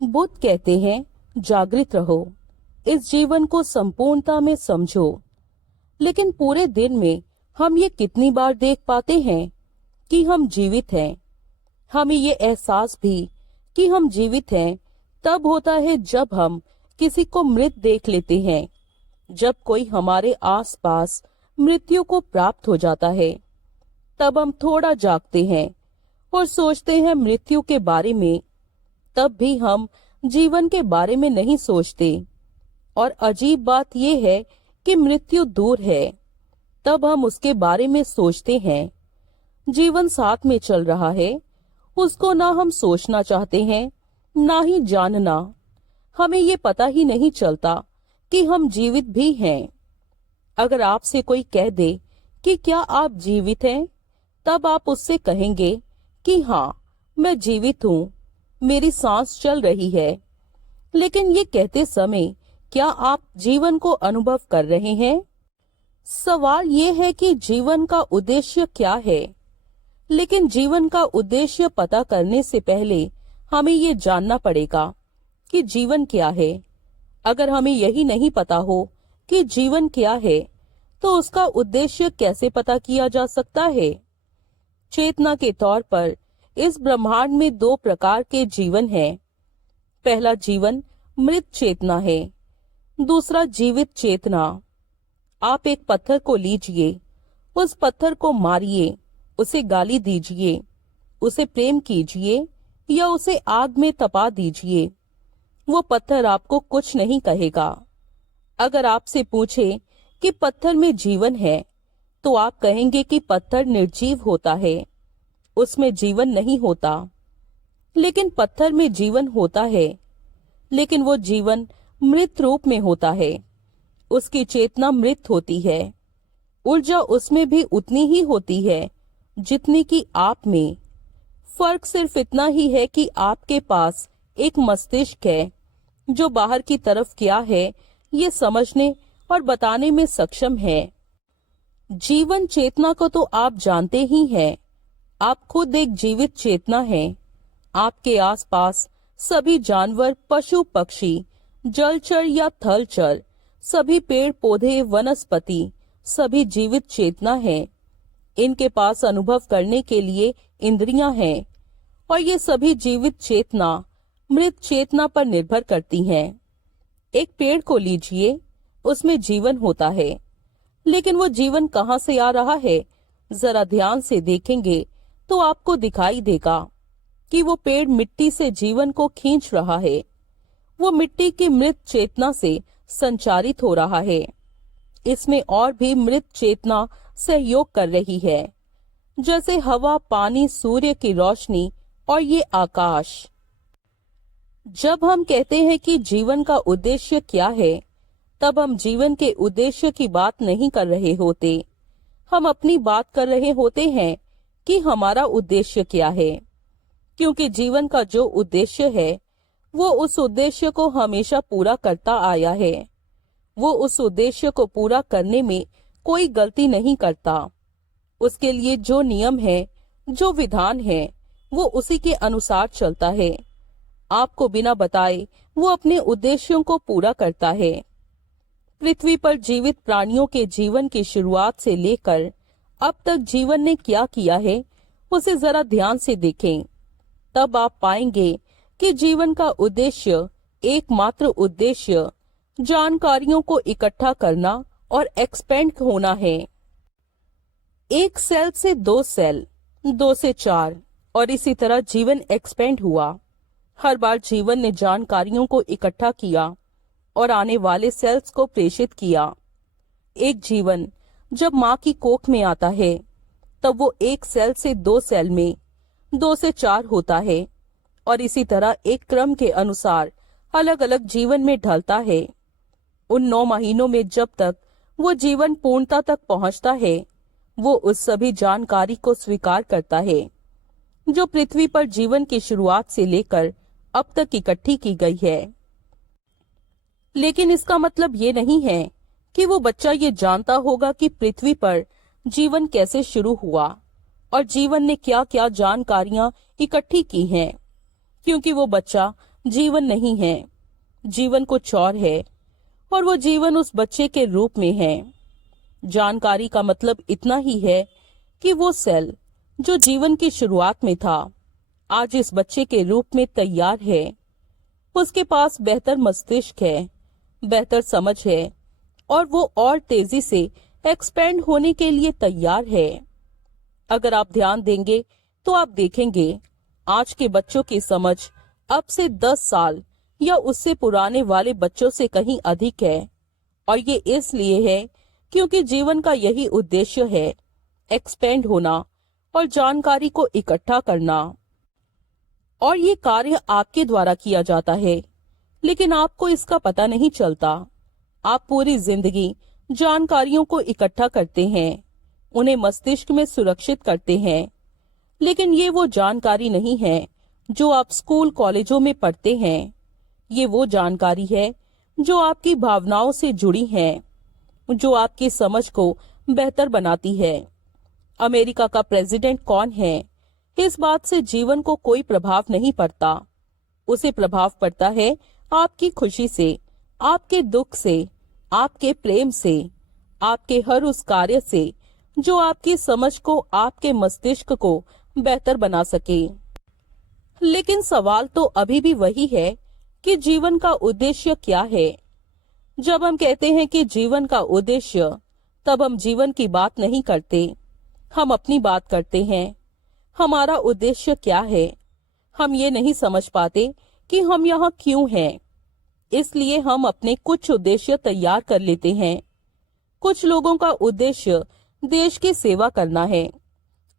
बुद्ध कहते हैं, जागृत रहो, इस जीवन को संपूर्णता में समझो। लेकिन पूरे दिन में हम ये कितनी बार देख पाते हैं कि हम जीवित हैं? हमें ये एहसास भी कि हम जीवित हैं तब होता है जब हम किसी को मृत देख लेते हैं, जब कोई हमारे आसपास मृत्यु को प्राप्त हो जाता है। तब हम थोड़ा जागते हैं और सोचते हैं मृत्यु के बारे में। तब भी हम जीवन के बारे में नहीं सोचते। और अजीब बात यह है कि मृत्यु दूर है, तब हम उसके बारे में सोचते हैं। जीवन साथ में चल रहा है, उसको ना हम सोचना चाहते हैं ना ही जानना। हमें ये पता ही नहीं चलता कि हम जीवित भी हैं। अगर आपसे कोई कह दे कि क्या आप जीवित हैं, तब आप उससे कहेंगे कि हाँ, मैं जीवित हूँ, मेरी सांस चल रही है। लेकिन ये कहते समय क्या आप जीवन को अनुभव कर रहे हैं? सवाल ये है कि जीवन का उद्देश्य क्या है। लेकिन जीवन का उद्देश्य पता करने से पहले हमें ये जानना पड़ेगा कि जीवन क्या है। अगर हमें यही नहीं पता हो कि जीवन क्या है, तो उसका उद्देश्य कैसे पता किया जा सकता है? चेतना के तौर पर इस ब्रह्मांड में दो प्रकार के जीवन हैं। पहला जीवन मृत चेतना है, दूसरा जीवित चेतना। आप एक पत्थर को लीजिए, उस पत्थर को मारिए, उसे गाली दीजिए, उसे प्रेम कीजिए या उसे आग में तपा दीजिए, वो पत्थर आपको कुछ नहीं कहेगा। अगर आपसे पूछे कि पत्थर में जीवन है, तो आप कहेंगे कि पत्थर निर्जीव होता है, उसमें जीवन नहीं होता। लेकिन पत्थर में जीवन होता है, लेकिन वो जीवन मृत रूप में होता है। उसकी चेतना मृत होती है। ऊर्जा उसमें भी उतनी ही होती है जितनी कि आप में। फर्क सिर्फ इतना ही है कि आपके पास एक मस्तिष्क है जो बाहर की तरफ क्या है ये समझने और बताने में सक्षम है। जीवन चेतना को तो आप जानते ही हैं। आप खुद एक जीवित चेतना हैं। आपके आसपास सभी जानवर, पशु पक्षी, जलचर या थलचर, सभी पेड़ पौधे, वनस्पति, सभी जीवित चेतना हैं। इनके पास अनुभव करने के लिए इंद्रियां हैं और ये सभी जीवित चेतना मृत चेतना पर निर्भर करती हैं। एक पेड़ को लीजिए, उसमें जीवन होता है, लेकिन वो जीवन कहाँ से आ रहा है? जरा ध्यान से देखेंगे तो आपको दिखाई देगा कि वो पेड़ मिट्टी से जीवन को खींच रहा है। वो मिट्टी की मृत चेतना से संचारित हो रहा है। इसमें और भी मृत चेतना सहयोग कर रही है, जैसे हवा, पानी, सूर्य की रोशनी और ये आकाश। जब हम कहते हैं कि जीवन का उद्देश्य क्या है, तब हम जीवन के उद्देश्य की बात नहीं कर रहे होते। हम अपनी बात कर रहे होते हैं कि हमारा उद्देश्य क्या है। क्योंकि जीवन का जो उद्देश्य है, वो उस उद्देश्य को हमेशा पूरा करता आया है। वो उस उद्देश्य को पूरा करने में कोई गलती नहीं करता। उसके लिए जो नियम है, जो विधान है, वो उसी के अनुसार चलता है। आपको बिना बताए वो अपने उद्देश्यों को पूरा करता है। पृथ्वी पर जीवित प्राणियों के जीवन की शुरुआत से लेकर अब तक जीवन ने क्या किया है, उसे जरा ध्यान से देखें। तब आप पाएंगे कि जीवन का उद्देश्य, एकमात्र उद्देश्य, जानकारियों को इकट्ठा करना और एक्सपेंड होना है। एक सेल से दो सेल, दो से चार, और इसी तरह जीवन एक्सपेंड हुआ। हर बार जीवन ने जानकारियों को इकट्ठा किया और आने वाले सेल्स को प्रेषित किया। एक जीवन जब माँ की कोख में आता है, तब वो एक सेल से दो सेल में, दो से चार होता है, और इसी तरह एक क्रम के अनुसार अलग अलग जीवन में ढलता है। उन 9 महीनों में जब तक वो जीवन पूर्णता तक पहुंचता है, वो उस सभी जानकारी को स्वीकार करता है जो पृथ्वी पर जीवन की शुरुआत से लेकर अब तक इकट्ठी की गई है। लेकिन इसका मतलब ये नहीं है कि वो बच्चा ये जानता होगा कि पृथ्वी पर जीवन कैसे शुरू हुआ और जीवन ने क्या क्या जानकारियां इकट्ठी की हैं, क्योंकि वो बच्चा जीवन नहीं है, जीवन कुछ और है, और वो जीवन उस बच्चे के रूप में है। जानकारी का मतलब इतना ही है कि वो सेल जो जीवन की शुरुआत में था, आज इस बच्चे के रूप में तैयार है। उसके पास बेहतर मस्तिष्क है, बेहतर समझ है, और वो और तेजी से एक्सपेंड होने के लिए तैयार है। अगर आप ध्यान देंगे तो आप देखेंगे आज के बच्चों की समझ अब से 10 साल या उससे पुराने वाले बच्चों से कहीं अधिक है। और ये इसलिए है क्योंकि जीवन का यही उद्देश्य है, एक्सपेंड होना और जानकारी को इकट्ठा करना। और ये कार्य आपके द्वारा किया जाता है, लेकिन आपको इसका पता नहीं चलता। आप पूरी जिंदगी जानकारियों को इकट्ठा करते हैं, उन्हें मस्तिष्क में सुरक्षित करते हैं, लेकिन ये वो जानकारी नहीं है जो आप स्कूल कॉलेजों में पढ़ते हैं। ये वो जानकारी है जो आपकी भावनाओं से जुड़ी है, जो आपकी समझ को बेहतर बनाती है। अमेरिका का प्रेसिडेंट कौन है, इस बात से जीवन को कोई प्रभाव नहीं पड़ता। उसे प्रभाव पड़ता है आपकी खुशी से, आपके दुख से, आपके प्रेम से, आपके हर उस कार्य से जो आपकी समझ को, आपके मस्तिष्क को बेहतर बना सके। लेकिन सवाल तो अभी भी वही है कि जीवन का उद्देश्य क्या है। जब हम कहते हैं कि जीवन का उद्देश्य, तब हम जीवन की बात नहीं करते, हम अपनी बात करते हैं। हमारा उद्देश्य क्या है? हम ये नहीं समझ पाते कि हम यहाँ क्यों हैं। इसलिए हम अपने कुछ उद्देश्य तैयार कर लेते हैं। कुछ लोगों का उद्देश्य देश की सेवा करना है,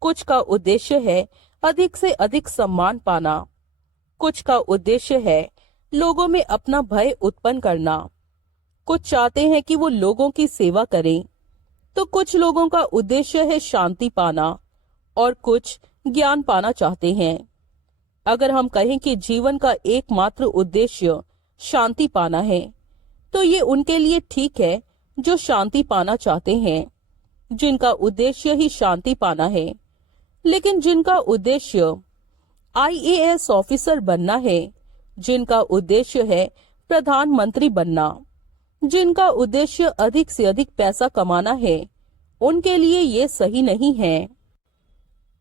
कुछ का उद्देश्य है अधिक से अधिक सम्मान पाना, कुछ का उद्देश्य है लोगों में अपना भय उत्पन्न करना, कुछ चाहते हैं कि वो लोगों की सेवा करें, तो कुछ लोगों का उद्देश्य है शांति पाना, और कुछ ज्ञान पाना चाहते हैं। अगर हम कहें कि जीवन का एकमात्र उद्देश्य शांति पाना है, तो ये उनके लिए ठीक है जो शांति पाना चाहते हैं, जिनका उद्देश्य ही शांति पाना है। लेकिन जिनका उद्देश्य IAS ऑफिसर बनना है, जिनका उद्देश्य है प्रधानमंत्री बनना, जिनका उद्देश्य अधिक से अधिक पैसा कमाना है, उनके लिए ये सही नहीं है।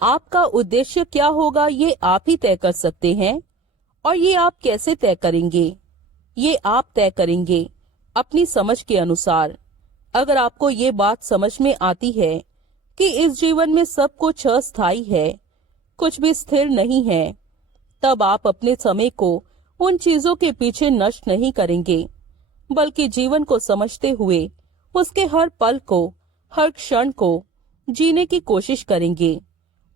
आपका उद्देश्य क्या होगा ये आप ही तय कर सकते हैं। और ये आप कैसे तय करेंगे? ये आप तय करेंगे अपनी समझ के अनुसार। अगर आपको ये बात समझ में आती है कि इस जीवन में सब कुछ अस्थायी है, कुछ भी स्थिर नहीं है, तब आप अपने समय को उन चीजों के पीछे नष्ट नहीं करेंगे, बल्कि जीवन को समझते हुए उसके हर पल को, हर क्षण को जीने की कोशिश करेंगे।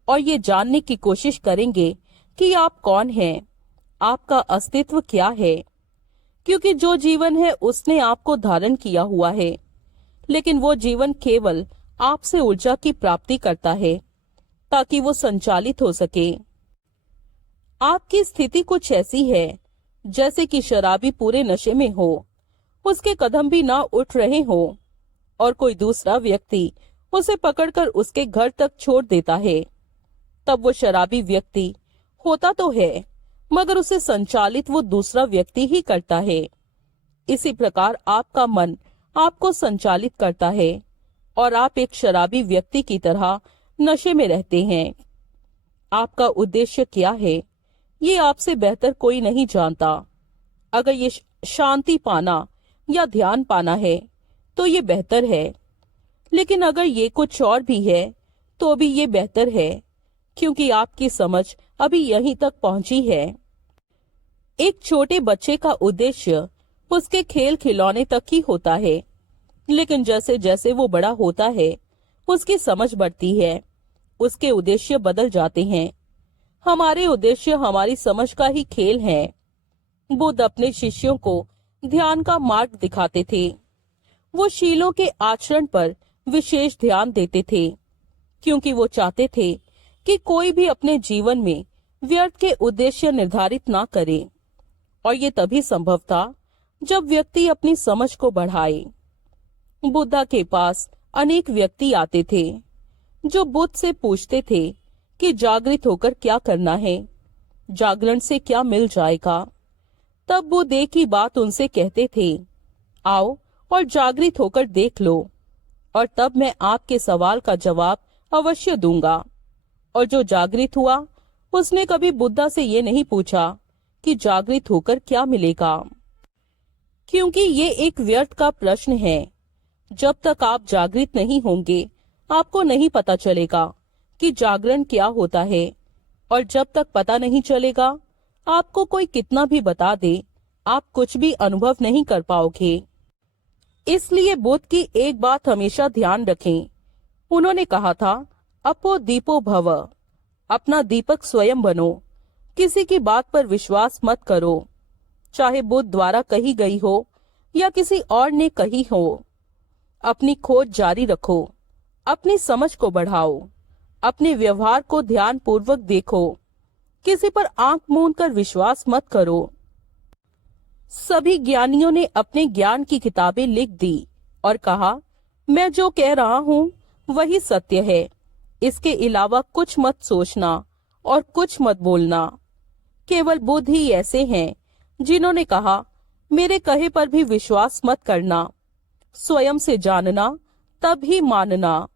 और ये जानने की कोशिश करेंगे कि आप कौन हैं, आपका अस्तित्व क्या है। क्योंकि जो जीवन है उसने आपको धारण किया हुआ है, लेकिन वो जीवन केवल आपसे ऊर्जा की प्राप्ति करता है ताकि वो संचालित हो सके। आपकी स्थिति कुछ ऐसी है जैसे कि शराबी पूरे नशे में हो, उसके कदम भी ना उठ रहे हो, और कोई दूसरा व्यक्ति उसे पकड़कर उसके घर तक छोड़ देता है। तब वो शराबी व्यक्ति होता तो है, मगर उसे संचालित वो दूसरा व्यक्ति ही करता है। इसी प्रकार आपका मन आपको संचालित करता है, और आप एक शराबी व्यक्ति की तरह नशे में रहते हैं। आपका उद्देश्य क्या है, ये आपसे बेहतर कोई नहीं जानता। अगर ये शांति पाना या ध्यान पाना है, तो ये बेहतर है। लेकिन अगर ये कुछ और भी है, तो भी ये बेहतर है, क्योंकि आपकी समझ अभी यहीं तक पहुंची है। एक छोटे बच्चे का उद्देश्य उसके खेल खिलौने तक ही होता है, लेकिन जैसे जैसे वो बड़ा होता है, उसकी समझ बढ़ती है, उसके उद्देश्य बदल जाते हैं। हमारे उद्देश्य हमारी समझ का ही खेल है। बुद्ध अपने शिष्यों को ध्यान का मार्ग दिखाते थे। वो शीलों के आचरण पर विशेष ध्यान देते थे, क्योंकि वो चाहते थे कि कोई भी अपने जीवन में व्यर्थ के उद्देश्य निर्धारित ना करे। और ये तभी संभव था जब व्यक्ति अपनी समझ को बढ़ाए। बुद्धा के पास अनेक व्यक्ति आते थे जो बुद्ध से पूछते थे कि जागृत होकर क्या करना है, जागरण से क्या मिल जाएगा। तब बुद्ध की बात उनसे कहते थे, आओ और जागृत होकर देख लो, और तब मैं आपके सवाल का जवाब अवश्य दूंगा। और जो जागृत हुआ उसने कभी बुद्धा से ये नहीं पूछा कि जागृत होकर क्या मिलेगा, क्योंकि ये एक व्यर्थ का प्रश्न है। जब तक आप जागृत नहीं होंगे आपको नहीं पता चलेगा कि जागरण क्या होता है, और जब तक पता नहीं चलेगा आपको कोई कितना भी बता दे आप कुछ भी अनुभव नहीं कर पाओगे। इसलिए बुद्ध की एक बात हमेशा ध्यान रखें। उन्होंने कहा था, अपो दीपो भव, अपना दीपक स्वयं बनो, किसी की बात पर विश्वास मत करो, चाहे बुद्ध द्वारा कही गई हो या किसी और ने कही हो। अपनी खोज जारी रखो, अपनी समझ को बढ़ाओ, अपने व्यवहार को ध्यान पूर्वक देखो, किसी पर आंख मूंद कर विश्वास मत करो। सभी ज्ञानियों ने अपने ज्ञान की किताबें लिख दी और कहा, मैं जो कह रहा हूँ वही सत्य है, इसके अलावा कुछ मत सोचना और कुछ मत बोलना। केवल बुद्ध ही ऐसे हैं जिन्होंने कहा, मेरे कहे पर भी विश्वास मत करना, स्वयं से जानना तब ही मानना।